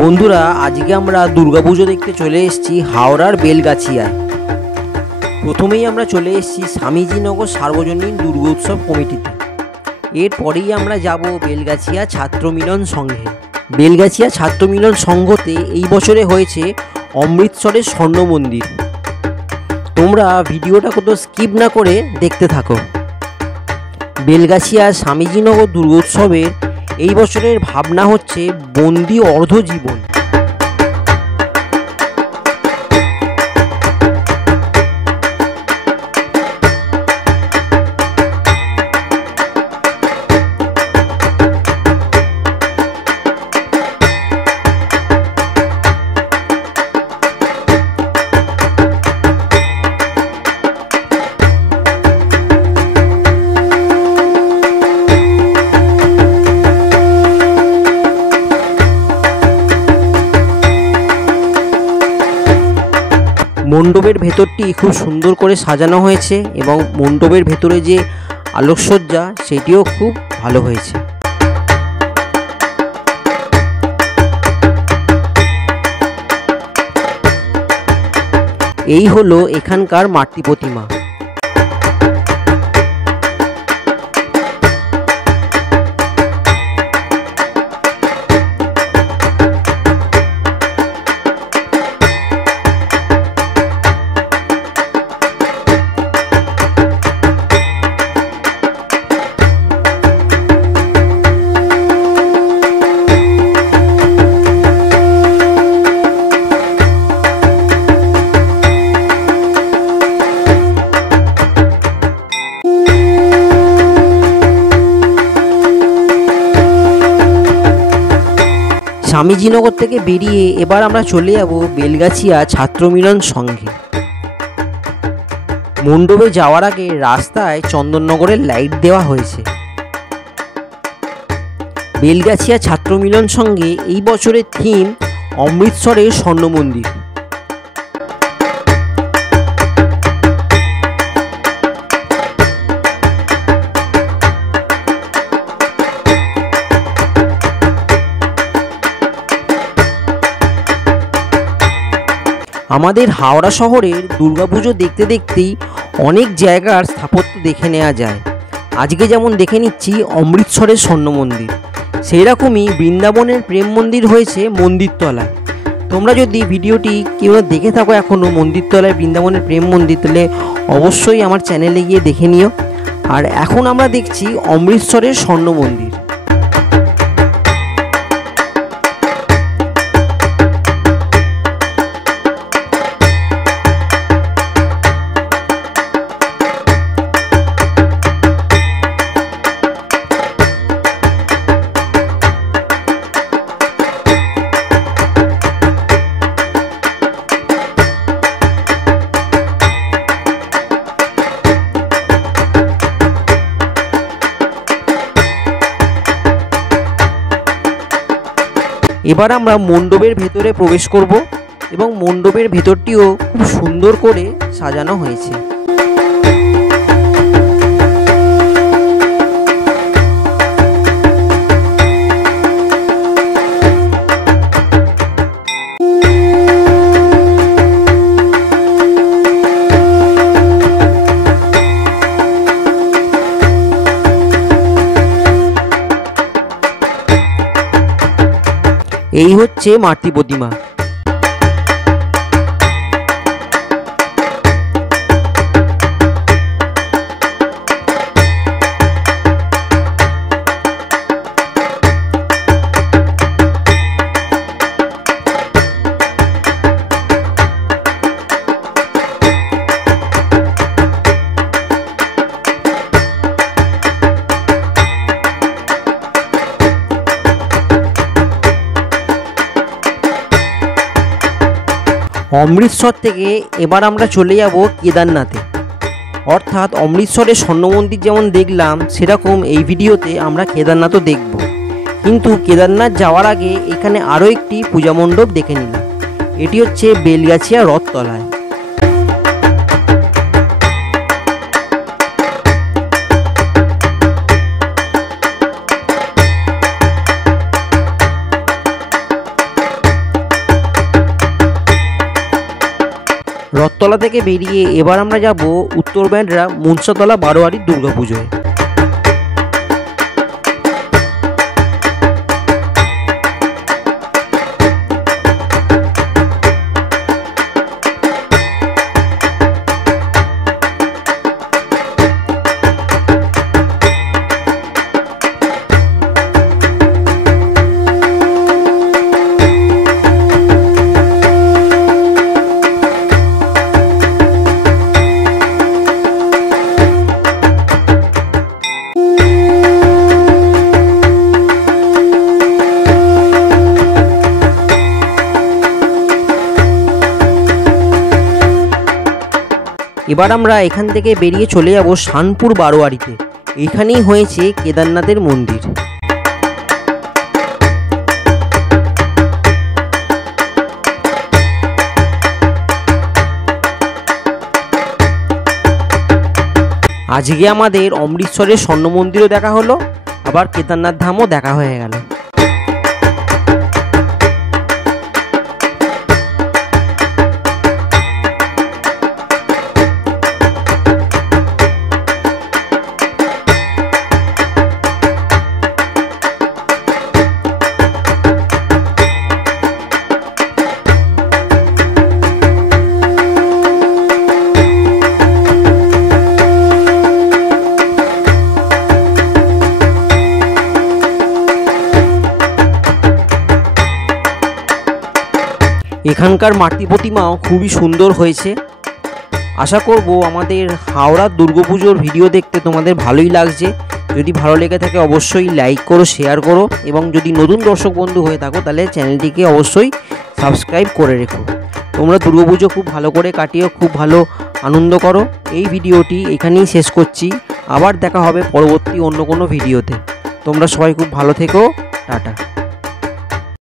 বন্ধুরা, আজকে আমরা দুর্গাপুজো দেখতে চলে এসেছি হাওড়ার বেলগাছিয়ায়। প্রথমেই আমরা চলে এসেছি স্বামীজিনগর সার্বজনীন দুর্গোৎসব কমিটিতে। এরপরেই আমরা যাব বেলগাছিয়া ছাত্রমিলন সংঘে। বেলগাছিয়া ছাত্রমিলন সংঘতে এই বছরে হয়েছে অমৃতসরের স্বর্ণ মন্দির। তোমরা ভিডিওটা কত স্কিপ না করে দেখতে থাকো। বেলগাছিয়া স্বামীজিনগর দুর্গোৎসবের এই বছরের ভাবনা হচ্ছে বন্দি অর্ধজীবন। মণ্ডপের ভেতরটি খুব সুন্দর করে সাজানো হয়েছে এবং মণ্ডপের ভেতরে যে আলোকসজ্জা সেটিও খুব ভালো হয়েছে। এই হলো এখানকার মাতৃ প্রতিমা। স্বামীজিনগর থেকে বেরিয়ে এবার আমরা চলে যাব বেলগাছিয়া ছাত্রমিলন সংঘে। মণ্ডপে যাওয়ার আগে রাস্তায় চন্দননগরের লাইট দেওয়া হয়েছে। বেলগাছিয়া ছাত্রমিলন সংঘে এই বছরের থিম অমৃতসরের স্বর্ণ মন্দির। আমাদের হাওড়া শহরের দুর্গাপুজো দেখতে দেখতেই অনেক জায়গার স্থাপত্য দেখে নেওয়া যায়। আজকে যেমন দেখে নিচ্ছি অমৃতসরের স্বর্ণ মন্দির, সেই রকমই বৃন্দাবনের প্রেম মন্দির হয়েছে মন্দিরতলায়। তোমরা যদি ভিডিওটি কেউ দেখে থাকো এখনও মন্দিরতলায় বৃন্দাবনের প্রেম মন্দির, তাহলে অবশ্যই আমার চ্যানেলে গিয়ে দেখে নিও। আর এখন আমরা দেখছি অমৃতসরের স্বর্ণ মন্দির। এবার আমরা মণ্ডপের ভেতরে প্রবেশ করব এবং মণ্ডপের ভেতরটিও খুব সুন্দর করে সাজানো হয়েছে। এই হচ্ছে মাতৃ প্রতিমা। অমৃতসর থেকে এবার আমরা চলে যাব কেদারনাথে। অর্থাৎ অমৃতসরের স্বর্ণ মন্দির যেমন দেখলাম সেরকম এই ভিডিওতে আমরা কেদারনাথও দেখব। কিন্তু কেদারনাথ যাওয়ার আগে এখানে আরও একটি পূজা মণ্ডপ দেখে নিলাম। এটি হচ্ছে বেলগাছিয়া রথতলায়। রথতলা থেকে বেরিয়ে এবার আমরা যাব উত্তর ব্যান্ডরা মনসাতলা বারোয়ারির দুর্গাপুজোয়। এবার আমরা এখান থেকে বেরিয়ে চলে যাব শানপুর বারোয়ারিতে। এখানেই হয়েছে কেদারনাথের মন্দির। আজকে আমাদের অমৃতসরের স্বর্ণ মন্দিরও দেখা হলো, আবার কেদারনাথ ধামও দেখা হয়ে গেল। এখানকার মাটি প্রতিমাও খুবই সুন্দর হয়েছে। আশা করব আমাদের হাওড়ার দুর্গাপুজোর ভিডিও দেখতে তোমাদের ভালোই লাগছে। যদি ভালো লেগে থাকে অবশ্যই লাইক করো, শেয়ার করো, এবং যদি নতুন দর্শক বন্ধু হয়ে থাকো তাহলে চ্যানেলটিকে অবশ্যই সাবস্ক্রাইব করে রেখো। তোমরা দুর্গাপুজো খুব ভালো করে কাটিও, খুব ভালো আনন্দ করো। এই ভিডিওটি এখানেই শেষ করছি, আবার দেখা হবে পরবর্তী অন্য কোনো ভিডিওতে। তোমরা সবাই খুব ভালো থেকো, টাটা।